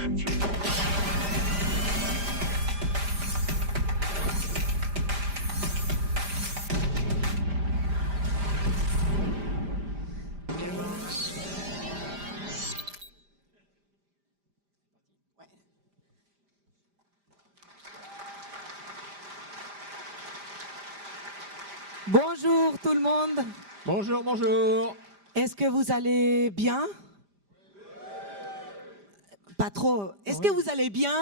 Bonjour tout le monde. Bonjour, bonjour. Est-ce que vous allez bien? Pas trop. Est-ce que vous allez bien?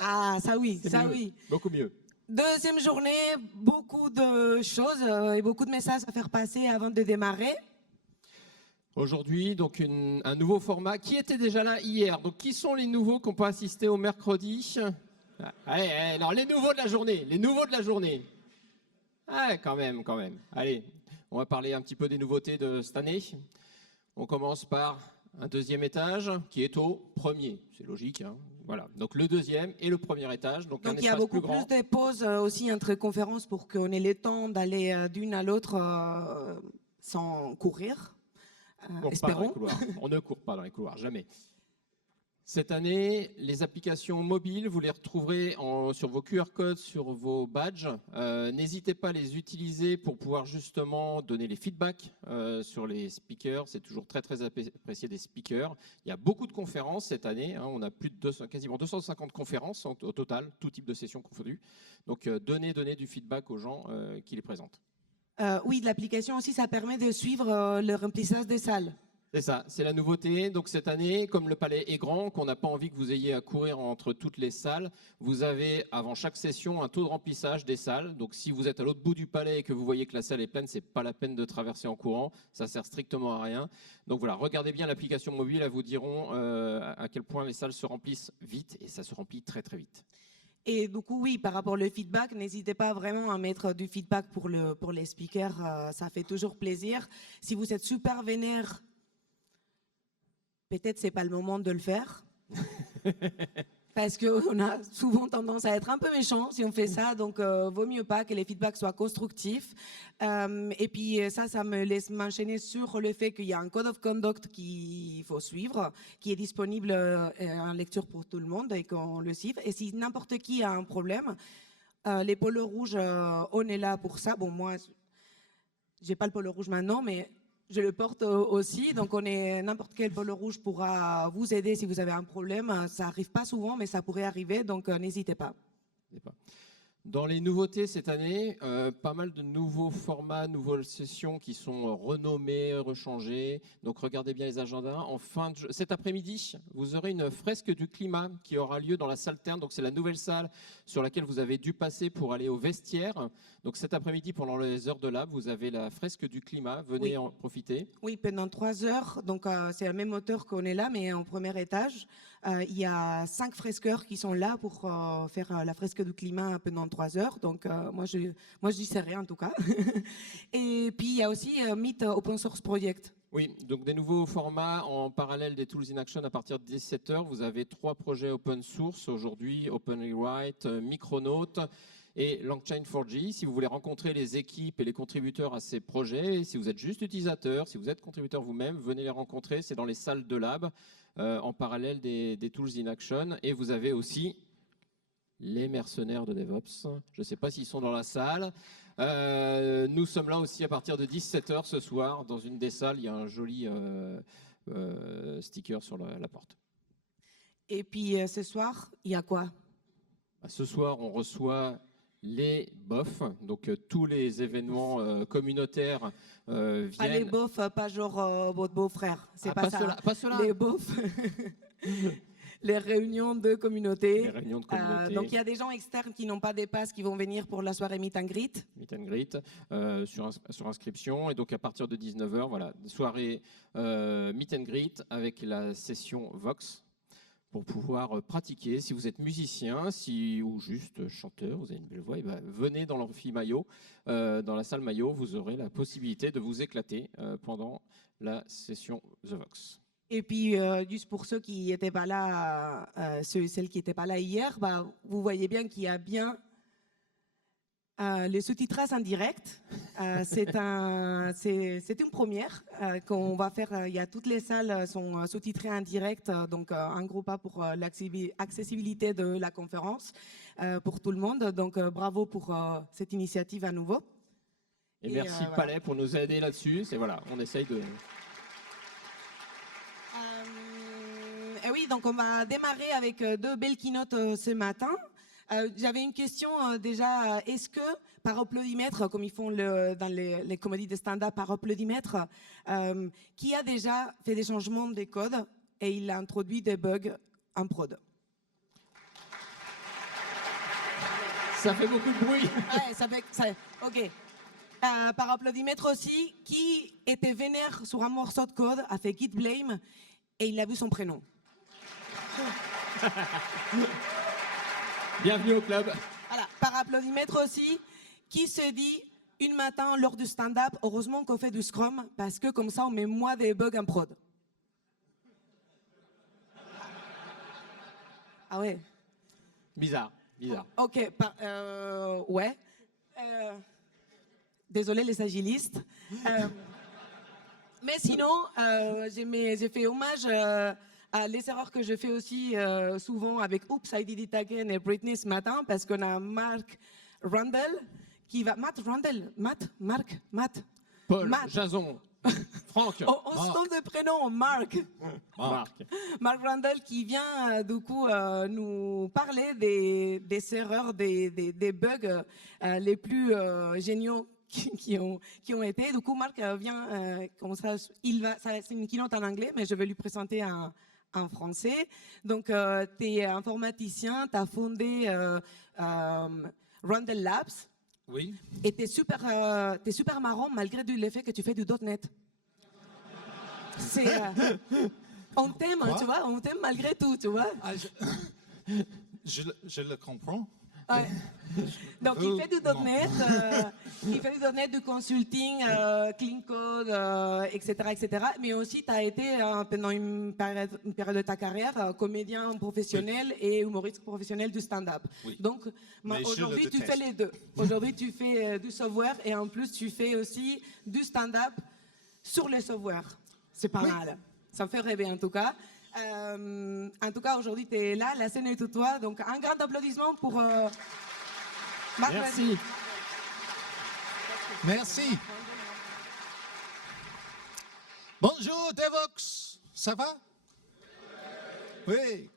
Ah, ça oui, ça mieux. oui. Beaucoup mieux. Deuxième journée, beaucoup de choses et beaucoup de messages à faire passer avant de démarrer. Aujourd'hui, donc un nouveau format qui était déjà là hier. Donc, qui sont les nouveaux qu'on peut assister au mercredi? Allez, alors les nouveaux de la journée, les nouveaux de la journée. Ah, quand même. Allez, on va parler un petit peu des nouveautés de cette année. On commence par un deuxième étage qui est au premier. C'est logique, hein. Voilà. Donc le deuxième et le premier étage. Donc il y a beaucoup plus de pauses aussi entre conférences pour qu'on ait le temps d'aller d'une à l'autre sans courir. Espérons. On ne court pas dans les couloirs, jamais. Cette année, les applications mobiles, vous les retrouverez sur vos QR codes, sur vos badges. N'hésitez pas à les utiliser pour pouvoir justement donner les feedbacks sur les speakers. C'est toujours très apprécié des speakers. Il y a beaucoup de conférences cette année. On a plus de quasiment 250 conférences au total, tout type de sessions confondues. Donc donnez du feedback aux gens qui les présentent. Oui, l'application aussi, ça permet de suivre le remplissage des salles. C'est ça, c'est la nouveauté. Donc cette année, comme le Palais est grand, qu'on n'a pas envie que vous ayez à courir entre toutes les salles, vous avez avant chaque session un taux de remplissage des salles. Donc si vous êtes à l'autre bout du Palais et que vous voyez que la salle est pleine, c'est pas la peine de traverser en courant, ça sert strictement à rien. Donc voilà, regardez bien l'application mobile, elles vous diront à quel point les salles se remplissent vite et ça se remplit très vite. Et du coup, oui, par rapport au feedback, n'hésitez pas vraiment à mettre du feedback pour les speakers, ça fait toujours plaisir. Si vous êtes super vénère, peut-être c'est pas le moment de le faire. Parce qu'on a souvent tendance à être un peu méchant si on fait ça, donc vaut mieux pas que les feedbacks soient constructifs. Et puis ça me laisse m'enchaîner sur le fait qu'il y a un code of conduct qu'il faut suivre, qui est disponible en lecture pour tout le monde et qu'on le suive. Et si n'importe qui a un problème, les polos rouges, on est là pour ça. Bon, moi, j'ai pas le polo rouge maintenant, mais je le porte aussi, donc n'importe quel polo rouge pourra vous aider si vous avez un problème. Ça n'arrive pas souvent, mais ça pourrait arriver, donc n'hésitez pas. Dans les nouveautés cette année, pas mal de nouveaux formats, nouvelles sessions qui sont renommées, rechangées. Donc regardez bien les agendas. Cet après-midi, vous aurez une fresque du climat qui aura lieu dans la salle Terne. Donc c'est la nouvelle salle sur laquelle vous avez dû passer pour aller au vestiaire. Donc cet après-midi, pendant les heures de lab, vous avez la fresque du climat. Venez en profiter. Oui, pendant 3 heures. Donc c'est la même hauteur qu'on est là, mais en premier étage. Il y a 5 fresqueurs qui sont là pour faire la fresque du climat pendant 3 heures. Donc moi je dis c'est rien en tout cas. Et puis il y a aussi Meet Open Source Project. Oui, donc des nouveaux formats en parallèle des Tools in Action à partir de 17h. Vous avez 3 projets open source aujourd'hui, Open Rewrite, Micronaut et LangChain 4G. Si vous voulez rencontrer les équipes et les contributeurs à ces projets, si vous êtes juste utilisateur, si vous êtes contributeur vous-même, venez les rencontrer. C'est dans les salles de lab en parallèle des Tools in Action. Et vous avez aussi les mercenaires de DevOps. Je ne sais pas s'ils sont dans la salle. Nous sommes là aussi à partir de 17h ce soir. Dans une des salles, il y a un joli sticker sur la porte. Et puis ce soir, il y a quoi? Ce soir, on reçoit les BOF, donc tous les événements communautaires viennent. Pas les BOF, pas genre votre beau-frère. C'est pas ça. Pas cela. Les BOF. Les réunions de communauté. Les réunions de communauté. Donc il y a des gens externes qui n'ont pas des passes qui vont venir pour la soirée Meet and Greet. Meet and Greet sur inscription. Et donc à partir de 19h, voilà, soirée Meet and Greet avec la session Vox pour pouvoir pratiquer. Si vous êtes musicien ou juste chanteur, vous avez une belle voix, ben, venez dans l'amphi Maillot, dans la salle Maillot, vous aurez la possibilité de vous éclater pendant la session The Vox. Et puis, juste pour ceux qui n'étaient pas là, celles qui n'étaient pas là hier, bah, vous voyez bien qu'il y a bien le sous-titrage en direct. C'est une première qu'on va faire. Il y a toutes les salles sont sous-titrées en direct, donc un gros pas pour l'accessibilité de la conférence pour tout le monde. Donc bravo pour cette initiative à nouveau. Et merci voilà. Palais pour nous aider là-dessus. C'est voilà, on essaye de. Et oui, donc on va démarrer avec 2 belles keynotes ce matin. J'avais une question déjà. Est-ce que par applaudimètre, comme ils font dans les comédies de stand-up par applaudimètre, qui a déjà fait des changements de code et il a introduit des bugs en prod? Ça fait beaucoup de bruit. Ouais, ok. Par applaudimètre aussi, qui était vénère sur un morceau de code, a fait git blame et il a vu son prénom. Bienvenue au club. Voilà, par applaudimètre aussi, qui se dit une matin lors du stand-up, heureusement qu'on fait du scrum, parce que comme ça on met moins des bugs en prod. Ah ouais. Bizarre. Ok, ouais. Désolé les agilistes. Mais sinon, j'ai fait hommage à les erreurs que je fais aussi souvent avec Oops, I Did It Again et Britney ce matin, parce qu'on a Rendle qui va... Marc, Paul, Jason, Franck. On se trompe de prénom, Marc Rendle qui vient du coup nous parler des erreurs, des bugs les plus géniaux qui ont été. Du coup, Marc vient, comme ça, c'est une keynote en anglais, mais je vais lui présenter en français. Donc, tu es informaticien, tu as fondé Rendle Labs. Oui. Et tu es super marrant malgré le fait que tu fais du .NET. On t'aime, tu vois, on t'aime malgré tout, tu vois. Ah, je le comprends. Ouais. Donc, il fait du .NET, du consulting, clean code, etc. Mais aussi, tu as été, pendant une période de ta carrière, comédien professionnel et humoriste professionnel du stand-up. Oui. Donc, aujourd'hui, tu fais les deux. Aujourd'hui, tu fais du software et en plus, tu fais aussi du stand-up sur les softwares. C'est pas mal. Ça me fait rêver, en tout cas. En tout cas, aujourd'hui, tu es là, la scène est toute toi. Donc, un grand applaudissement pour Marc. Merci. Merci. Bonjour, Devox. Ça va? Oui.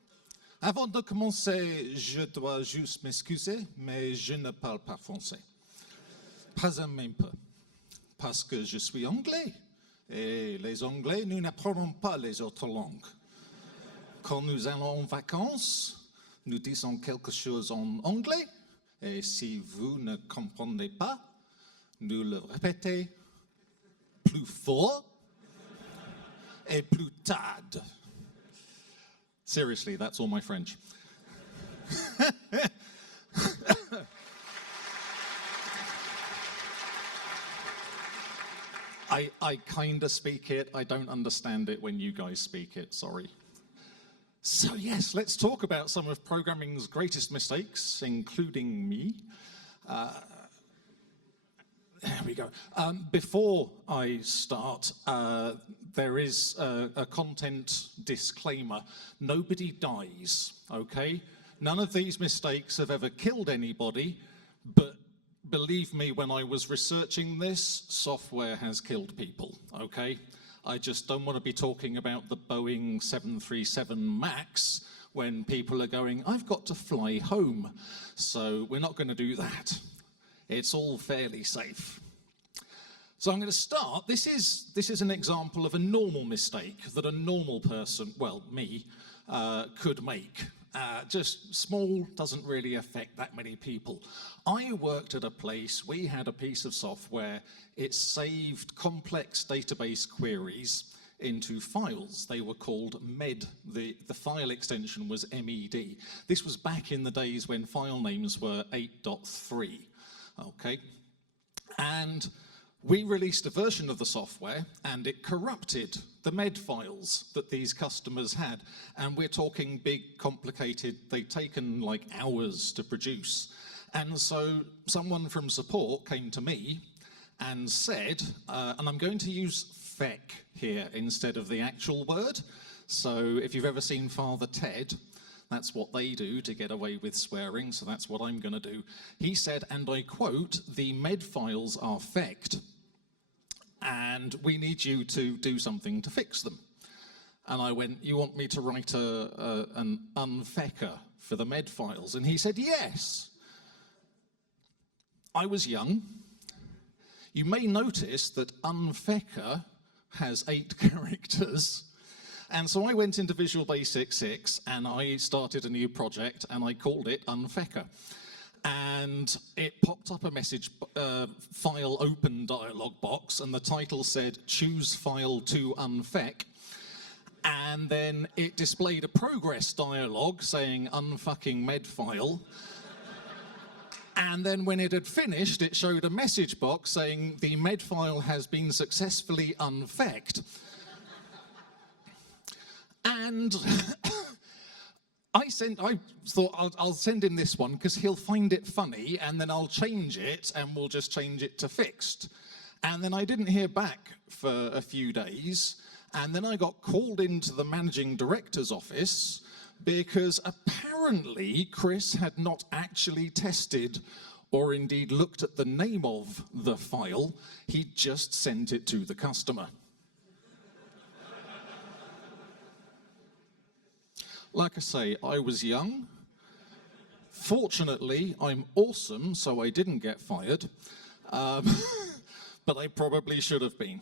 Avant de commencer, je dois juste m'excuser, mais je ne parle pas français. Pas un même peu. Parce que je suis anglais. Et les Anglais, nous n'apprenons pas les autres langues. Quand nous allons en vacances, nous disons quelque chose en anglais. Et si vous ne comprenez pas, nous le répétons plus fort et plus tard. Seriously, that's all my French. I kind of speak it. I don't understand it when you guys speak it, sorry. So yes, let's talk about some of programming's greatest mistakes, including me. There we go. Before I start, there is a content disclaimer. Nobody dies, okay? None of these mistakes have ever killed anybody, but believe me, when I was researching this, software has killed people, okay? I just don't want to be talking about the Boeing 737 MAX when people are going, I've got to fly home. So we're not going to do that. It's all fairly safe. So I'm going to start. This is an example of a normal mistake that a normal person, well, me, could make. Just small, doesn't really affect that many people. I worked at a place, we had a piece of software, it saved complex database queries into files. They were called MED. The file extension was MED. This was back in the days when file names were 8.3, okay? And we released a version of the software and it corrupted the MED files that these customers had. And we're talking big, complicated, they'd taken like hours to produce. And so someone from support came to me and said, and I'm going to use feck here instead of the actual word. So if you've ever seen Father Ted, that's what they do to get away with swearing, so that's what I'm going to do. He said, and I quote, "The med files are fecked, and we need you to do something to fix them." And I went, "You want me to write an unfecker for the med files?" And he said, "Yes." I was young. You may notice that unfecker has 8 characters. And so I went into Visual Basic 6 and I started a new project and I called it unfecker. And it popped up a message file open dialog box, and the title said choose file to unfeck. And then it displayed a progress dialog saying unfucking med file. And then when it had finished, it showed a message box saying the med file has been successfully unfecked. And I thought I'll send him this one because he'll find it funny, and then I'll change it and we'll just change it to fixed. And then I didn't hear back for a few days, and then I got called into the managing director's office because apparently Chris had not actually tested or indeed looked at the name of the file. He just sent it to the customer. Like I say, I was young. Fortunately, I'm awesome, so I didn't get fired. But I probably should have been.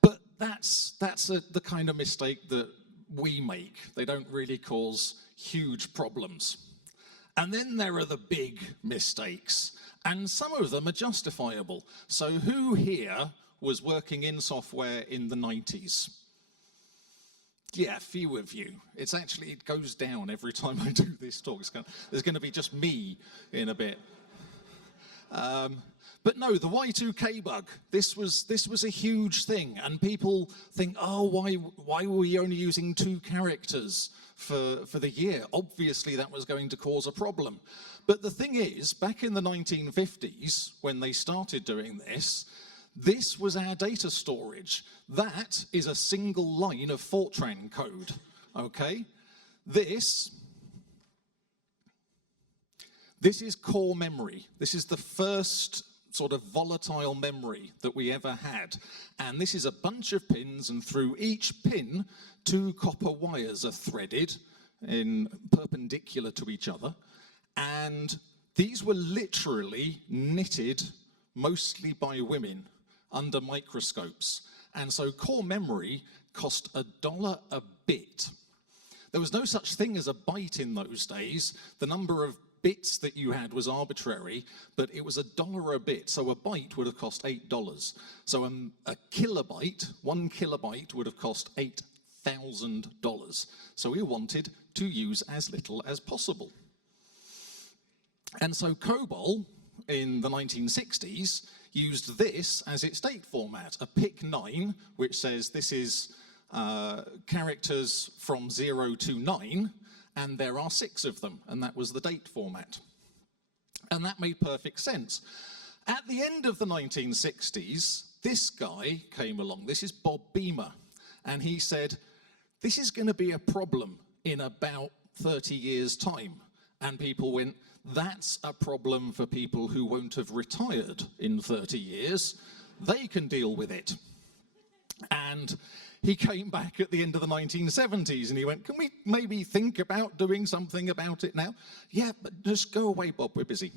But that's the kind of mistake that we make. They don't really cause huge problems. And then there are the big mistakes, and some of them are justifiable. So who here was working in software in the 90s? Yeah, a few of you. It goes down every time I do this talk. There's going to be just me in a bit. But no, the Y2K bug, this was a huge thing, and people think, oh, why were we only using 2 characters for the year? Obviously that was going to cause a problem. But the thing is, back in the 1950s, when they started doing this was our data storage. That is a single line of Fortran code, okay? This is core memory. This is the first sort of volatile memory that we ever had. And this is a bunch of pins, and through each pin, 2 copper wires are threaded in perpendicular to each other. And these were literally knitted mostly by women under microscopes. And so core memory cost $1 a bit. There was no such thing as a byte in those days. The number of bits that you had was arbitrary, but it was $1 a bit, so a byte would have cost $8. So a kilobyte, 1 kilobyte would have cost $8,000. So we wanted to use as little as possible. And so COBOL in the 1960s used this as its date format, a PIC9, which says this is characters from 0 to 9, and there are 6 of them, and that was the date format. And that made perfect sense. At the end of the 1960s, this guy came along. This is Bob Beamer, and he said, this is going to be a problem in about 30 years' time. And people went, that's a problem for people who won't have retired in 30 years. They can deal with it. And he came back at the end of the 1970s and he went, can we maybe think about doing something about it now? Yeah, but just go away, Bob, we're busy.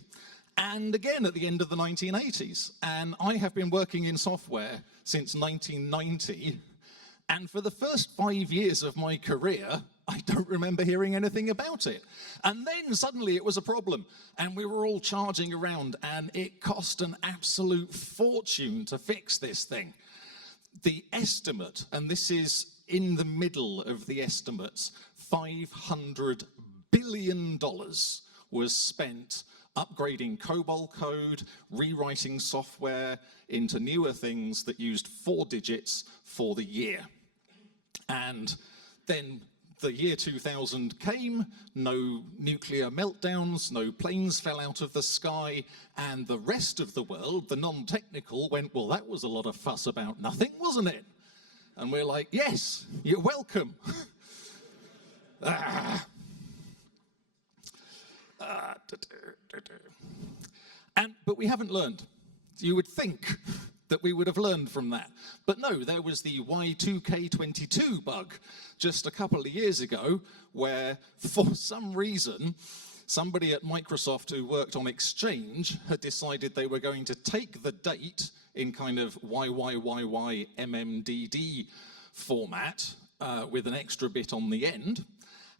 And again at the end of the 1980s. And I have been working in software since 1990. And for the first 5 years of my career, I don't remember hearing anything about it. And then suddenly it was a problem, and we were all charging around, and it cost an absolute fortune to fix this thing. The estimate, and this is in the middle of the estimates, $500 billion was spent upgrading COBOL code, rewriting software into newer things that used 4 digits for the year. And then the year 2000 came, no nuclear meltdowns, no planes fell out of the sky, and the rest of the world, the non-technical, went, well, that was a lot of fuss about nothing, wasn't it? And we're like, yes, you're welcome. But we haven't learned. You would think that we would have learned from that. But no, there was the Y2K22 bug just a couple of years ago where, for some reason, somebody at Microsoft who worked on Exchange had decided they were going to take the date in kind of YYYYMMDD format with an extra bit on the end,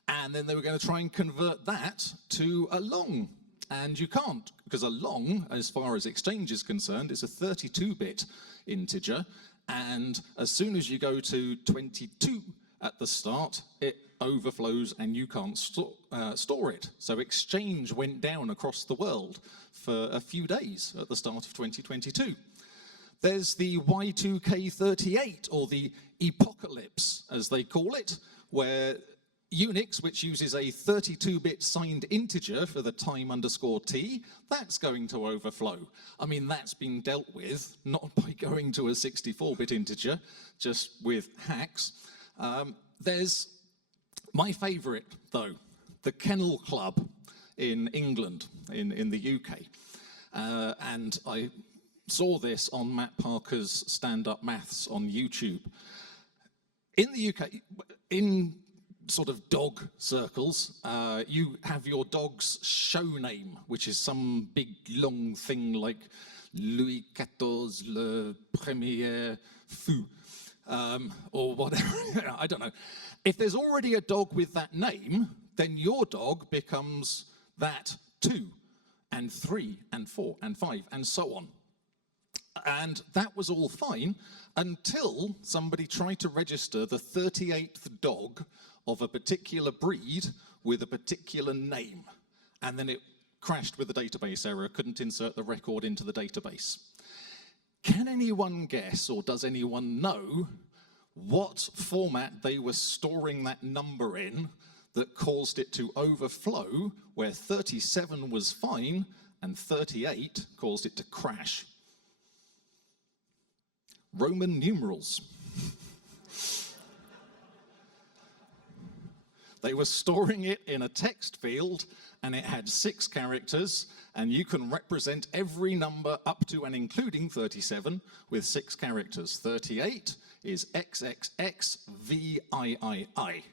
and then they were going to try and convert that to a long. And you can't, because a long, as far as Exchange is concerned, is a 32-bit integer, and as soon as you go to 22 at the start, it overflows and you can't store it. So Exchange went down across the world for a few days at the start of 2022. There's the Y2K38, or the apocalypse, as they call it, where Unix, which uses a 32-bit signed integer for the time_t, that's going to overflow. I mean, that's been dealt with, not by going to a 64-bit integer, just with hacks. There's my favorite, though, the Kennel Club in England, in the UK. And I saw this on Matt Parker's Stand-Up Maths on YouTube. In the UK, in sort of dog circles, you have your dog's show name, which is some big long thing like Louis XIV le Premier Fou, or whatever, I don't know. If there's already a dog with that name, then your dog becomes that 2, and 3, and 4, and 5, and so on. And that was all fine until somebody tried to register the 38th dog of a particular breed with a particular name. And then it crashed with a database error, couldn't insert the record into the database. Can anyone guess, or does anyone know, what format they were storing that number in that caused it to overflow, where 37 was fine and 38 caused it to crash? Roman numerals. They were storing it in a text field, and it had 6 characters, and you can represent every number up to and including 37 with 6 characters. 38 is XXXVIII,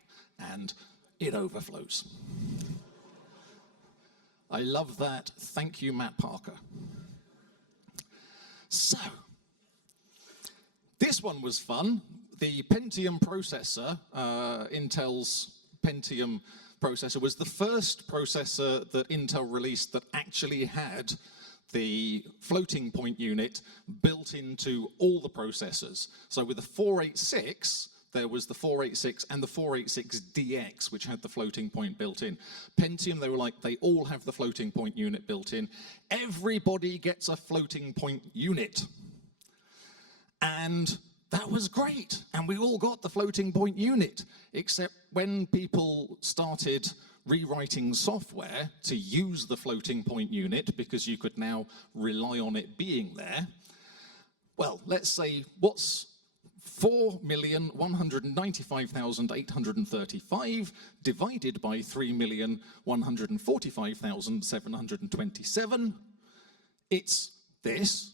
and it overflows. I love that. Thank you, Matt Parker. So, this one was fun. The Pentium processor, Intel's Pentium processor, was the first processor that Intel released that actually had the floating point unit built into all the processors. So with the 486, there was the 486 and the 486DX, which had the floating point built in. Pentium, they were like, they all have the floating point unit built in. Everybody gets a floating point unit. And that was great, and we all got the floating point unit, except when people started rewriting software to use the floating point unit, because you could now rely on it being there. Well, let's say, what's 4,195,835 divided by 3,145,727? It's this.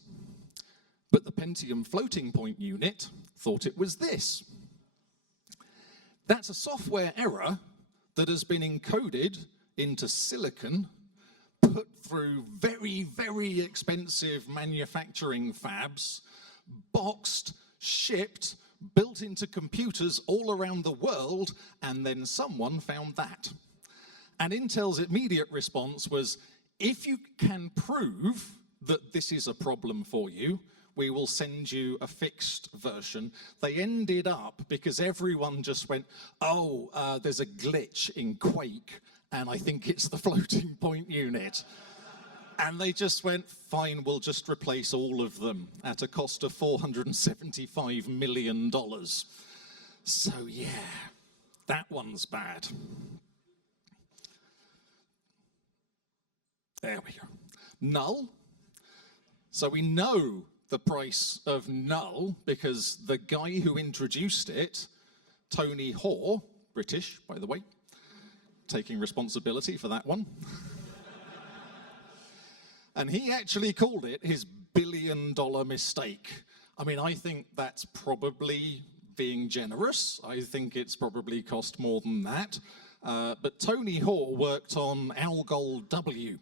But the Pentium floating point unit thought it was this. That's a software error that has been encoded into silicon, put through very, very expensive manufacturing fabs, boxed, shipped, built into computers all around the world, and then someone found that. And Intel's immediate response was, if you can prove that this is a problem for you, we will send you a fixed version. They ended up, because everyone just went, oh, there's a glitch in Quake, and I think it's the floating point unit. And they just went, fine, we'll just replace all of them at a cost of $475 million. So yeah, that one's bad. There we go. Null. So we know the price of null because the guy who introduced it, Tony Hoare, British, by the way, taking responsibility for that one. And he actually called it his billion-dollar mistake. I mean, I think that's probably being generous. I think it's probably cost more than that. But Tony Hoare worked on Algol W.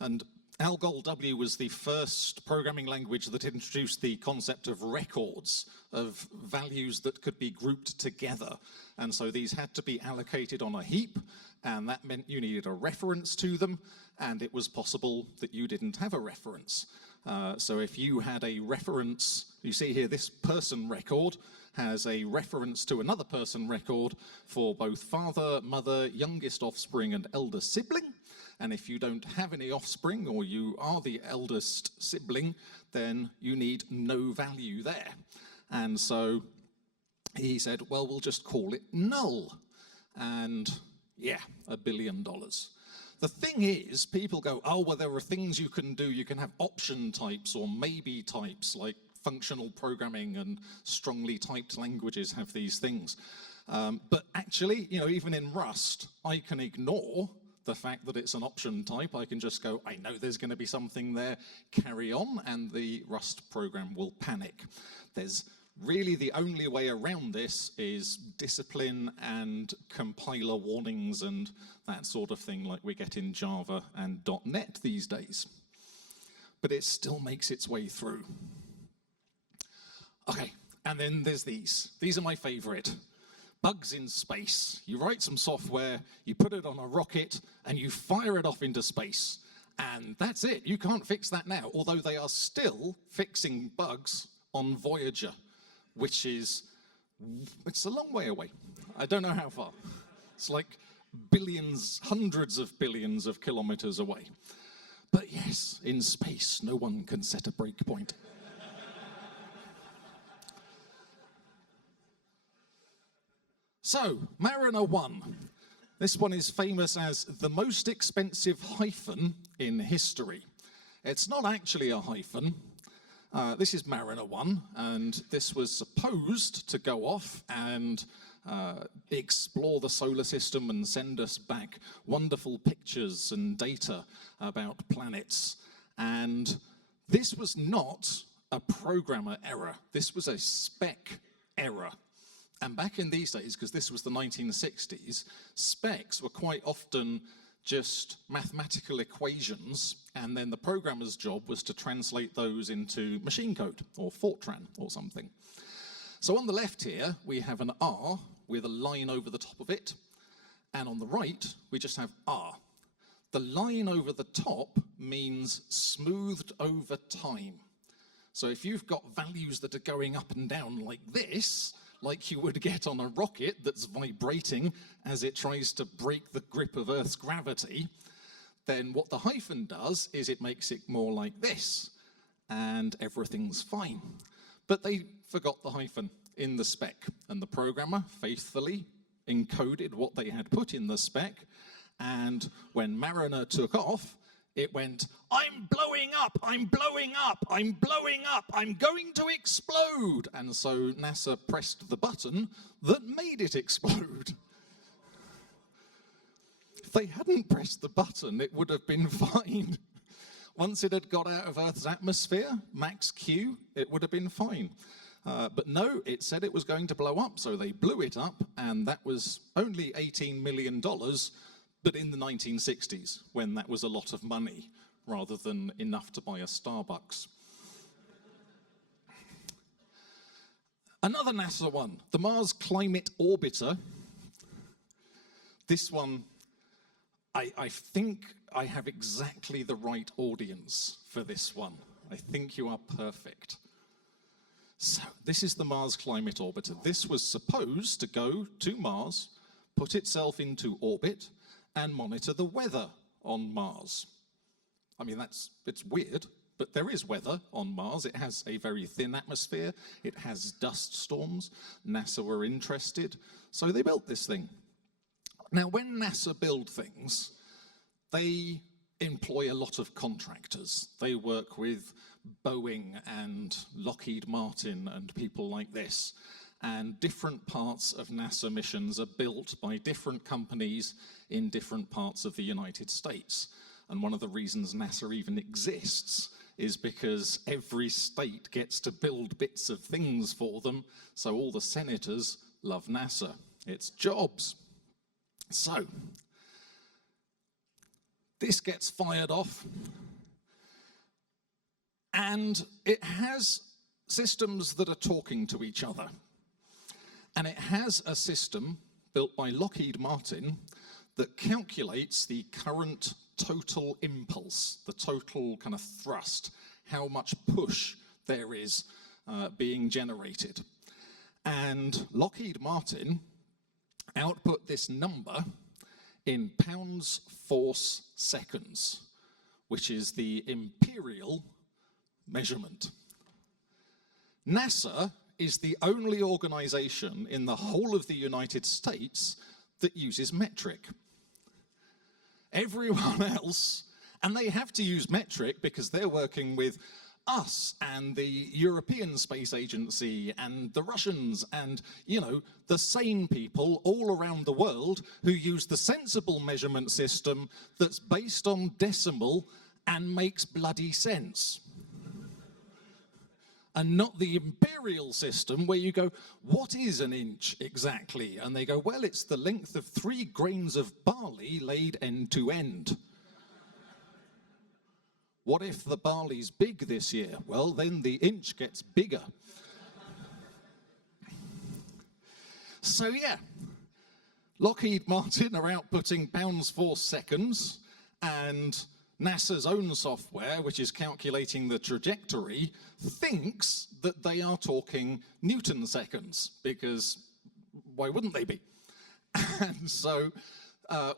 And Algol W was the first programming language that introduced the concept of records, of values that could be grouped together. And so these had to be allocated on a heap, and that meant you needed a reference to them, and it was possible that you didn't have a reference. So if you had a reference, you see here this person record has a reference to another person record for both father, mother, youngest offspring, and elder sibling. And if you don't have any offspring, or you are the eldest sibling, then you need no value there. And so he said, well, we'll just call it null. And yeah, $1 billion. The thing is, people go, oh, well, there are things you can do. You can have option types or maybe types, like functional programming and strongly typed languages have these things. But actually, you know, even in Rust, I can ignore the fact that it's an option type. I can just go, I know there's going to be something there, carry on, and the Rust program will panic. There's really the only way around this is discipline and compiler warnings and that sort of thing like we get in Java and .NET these days. But it still makes its way through. Okay, and then there's these. These are my favorite. Bugs in space. You write some software, you put it on a rocket, and you fire it off into space. And that's it. You can't fix that now, although they are still fixing bugs on Voyager, which is, it's a long way away. I don't know how far. It's like billions, hundreds of billions of kilometers away. But yes, in space, no one can set a breakpoint. So, Mariner 1. This one is famous as the most expensive hyphen in history. It's not actually a hyphen. This is Mariner 1, and this was supposed to go off and explore the solar system and send us back wonderful pictures and data about planets. And this was not a programmer error. This was a spec error. And back in these days, because this was the 1960s, specs were quite often just mathematical equations, and then the programmer's job was to translate those into machine code, or Fortran, or something. So on the left here, we have an R with a line over the top of it, and on the right, we just have R. The line over the top means smoothed over time. So if you've got values that are going up and down like this, like you would get on a rocket that's vibrating as it tries to break the grip of Earth's gravity, then what the hyphen does is it makes it more like this, and everything's fine. But they forgot the hyphen in the spec, and the programmer faithfully encoded what they had put in the spec, and when Mariner took off, it went, I'm blowing up, I'm blowing up, I'm blowing up, I'm going to explode. And so NASA pressed the button that made it explode. If they hadn't pressed the button, it would have been fine. Once it had got out of Earth's atmosphere, max Q, it would have been fine. But no, it said it was going to blow up, so they blew it up, and that was only $18 million, but in the 1960s, when that was a lot of money, rather than enough to buy a Starbucks. Another NASA one, the Mars Climate Orbiter. This one, I think I have exactly the right audience for this one. I think you are perfect. So, this is the Mars Climate Orbiter. This was supposed to go to Mars, put itself into orbit, and monitor the weather on Mars. I mean, it's weird, but there is weather on Mars. It has a very thin atmosphere. It has dust storms. NASA were interested, so they built this thing. Now, when NASA build things, they employ a lot of contractors. They work with Boeing and Lockheed Martin and people like this. And different parts of NASA missions are built by different companies in different parts of the United States. And one of the reasons NASA even exists is because every state gets to build bits of things for them, so all the senators love NASA. It's jobs. So, this gets fired off, and it has systems that are talking to each other. And it has a system built by Lockheed Martin that calculates the current total impulse, the total kind of thrust, how much push there is being generated. And Lockheed Martin output this number in pounds force seconds, which is the imperial measurement. NASA is the only organization in the whole of the United States that uses metric. Everyone else, and they have to use metric because they're working with us and the European Space Agency and the Russians and, you know, the sane people all around the world who use the sensible measurement system that's based on decimal and makes bloody sense. And not the imperial system where you go, what is an inch exactly? And they go, well, it's the length of 3 grains of barley laid end to end. What if the barley's big this year? Well, then the inch gets bigger. So yeah, Lockheed Martin are outputting pounds force seconds, and NASA's own software, which is calculating the trajectory, thinks that they are talking Newton seconds, because why wouldn't they be? And so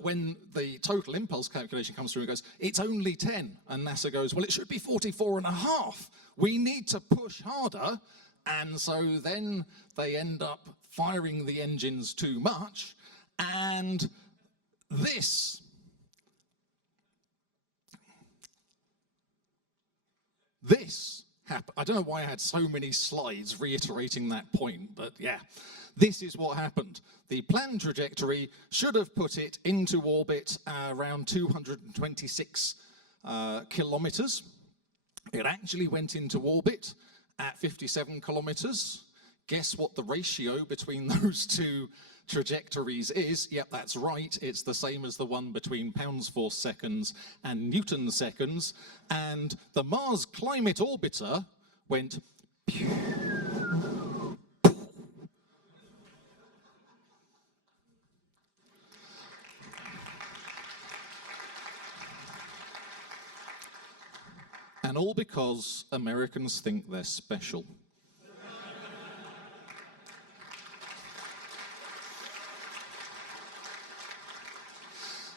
when the total impulse calculation comes through, it goes, it's only 10. And NASA goes, well, it should be 44.5. We need to push harder. And so then they end up firing the engines too much. And this happened. I don't know why I had so many slides reiterating that point, but yeah, this is what happened. The planned trajectory should have put it into orbit around 226 kilometers. It actually went into orbit at 57 kilometers. Guess what the ratio between those two trajectories is? Yep, that's right. It's the same as the one between pounds force seconds and Newton seconds. And the Mars Climate Orbiter went pew. And all because Americans think they're special.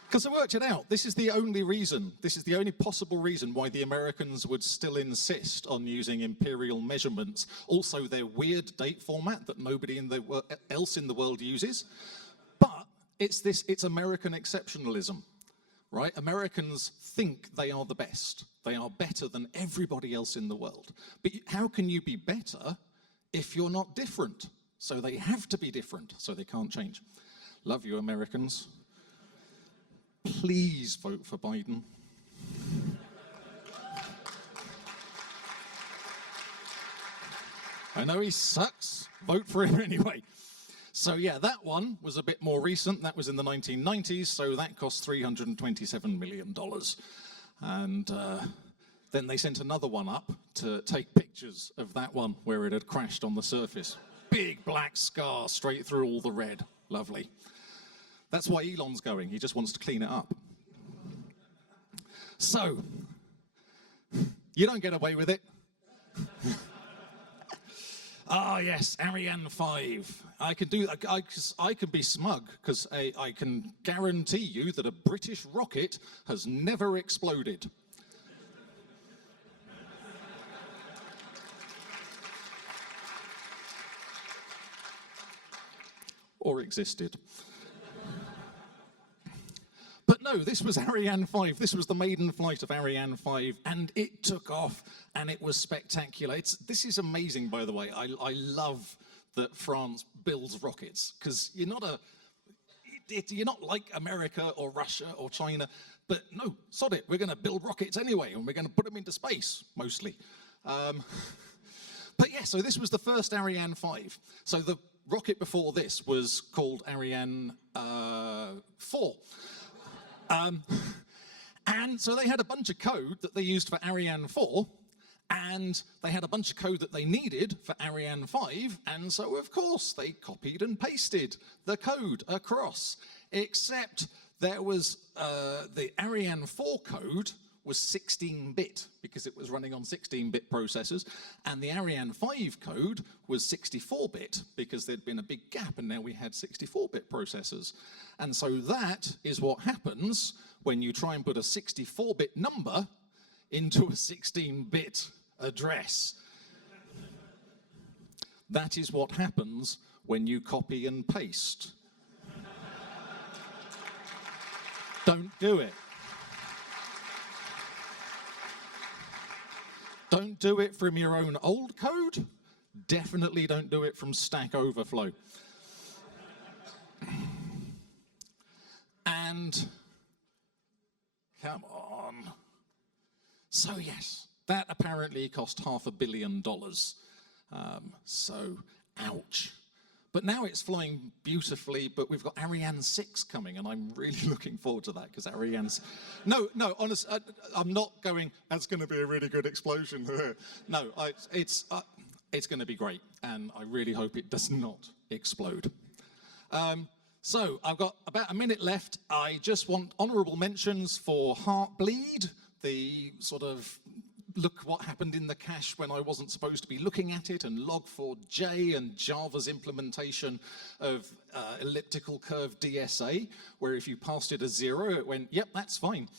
Because I worked it out. This is the only reason, this is the only possible reason why the Americans would still insist on using imperial measurements. Also, their weird date format that nobody else in the world uses. But it's American exceptionalism, right? Americans think they are the best. They are better than everybody else in the world. But how can you be better if you're not different? So they have to be different, so they can't change. Love you, Americans. Please vote for Biden. I know he sucks. Vote for him anyway. So yeah, that one was a bit more recent. That was in the 1990s, so that cost $327 million. And then they sent another one up to take pictures of that one where it had crashed on the surface. Big black scar straight through all the red. Lovely. That's why Elon's going. He just wants to clean it up. So, you don't get away with it. Ah, yes, Ariane 5. I can do. I can be smug because I can guarantee you that a British rocket has never exploded. Or existed. no, this was Ariane 5. This was the maiden flight of Ariane 5, and it took off, and it was spectacular. This is amazing, by the way. I love that France builds rockets, because you're not like America or Russia or China, but no, sod it, we're going to build rockets anyway, and we're going to put them into space, mostly. But yeah, so this was the first Ariane 5. So the rocket before this was called Ariane 4. And so they had a bunch of code that they used for Ariane 4, and they had a bunch of code that they needed for Ariane 5, and so of course they copied and pasted the code across, except there was the Ariane 4 code was 16-bit because it was running on 16-bit processors, and the Ariane 5 code was 64-bit because there'd been a big gap and now we had 64-bit processors. And so that is what happens when you try and put a 64-bit number into a 16-bit address. That is what happens when you copy and paste. Don't do it. Don't do it from your own old code. Definitely don't do it from Stack Overflow. And come on. So yes, that apparently cost $500 million. So ouch. But now it's flying beautifully, but we've got Ariane 6 coming, and I'm really looking forward to that, because Ariane's... No, honestly, I'm not going, that's going to be a really good explosion. No, it's going to be great, and I really hope it does not explode. So I've got about a minute left. I just want honourable mentions for Heartbleed, the sort of look what happened in the cache when I wasn't supposed to be looking at it, and Log4j, and Java's implementation of elliptical curve DSA, where if you passed it a 0, it went, yep, that's fine.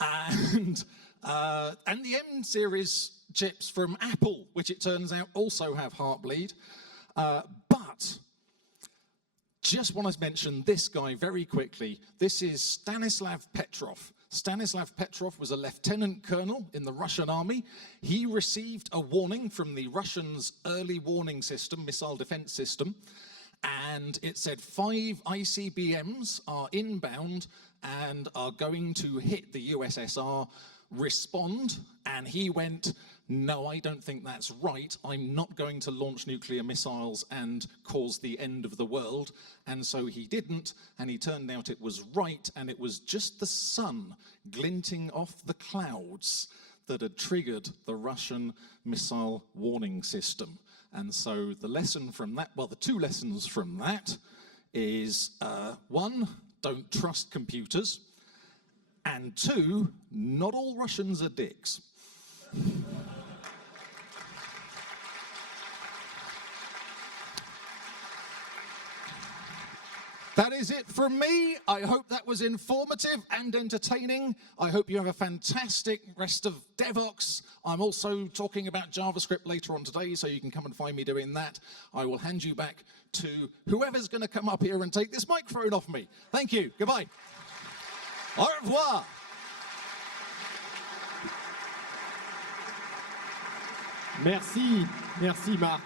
And the M-series chips from Apple, which it turns out also have Heartbleed. But just want to mention this guy very quickly. This is Stanislav Petrov. Stanislav Petrov was a lieutenant colonel in the Russian army. He received a warning from the Russians' early warning system, missile defense system, and it said 5 ICBMs are inbound and are going to hit the USSR. Respond. And he went, no, I don't think that's right. I'm not going to launch nuclear missiles and cause the end of the world. And so he didn't, and he turned out it was right, and it was just the sun glinting off the clouds that had triggered the Russian missile warning system. And so the lesson from that, well, the two lessons from that is, one, don't trust computers, and two, not all Russians are dicks. That is it from me. I hope that was informative and entertaining. I hope you have a fantastic rest of DevOps. I'm also talking about JavaScript later on today, so you can come and find me doing that. I will hand you back to whoever's going to come up here and take this microphone off me. Thank you. Goodbye. Au revoir. Merci, merci Marc.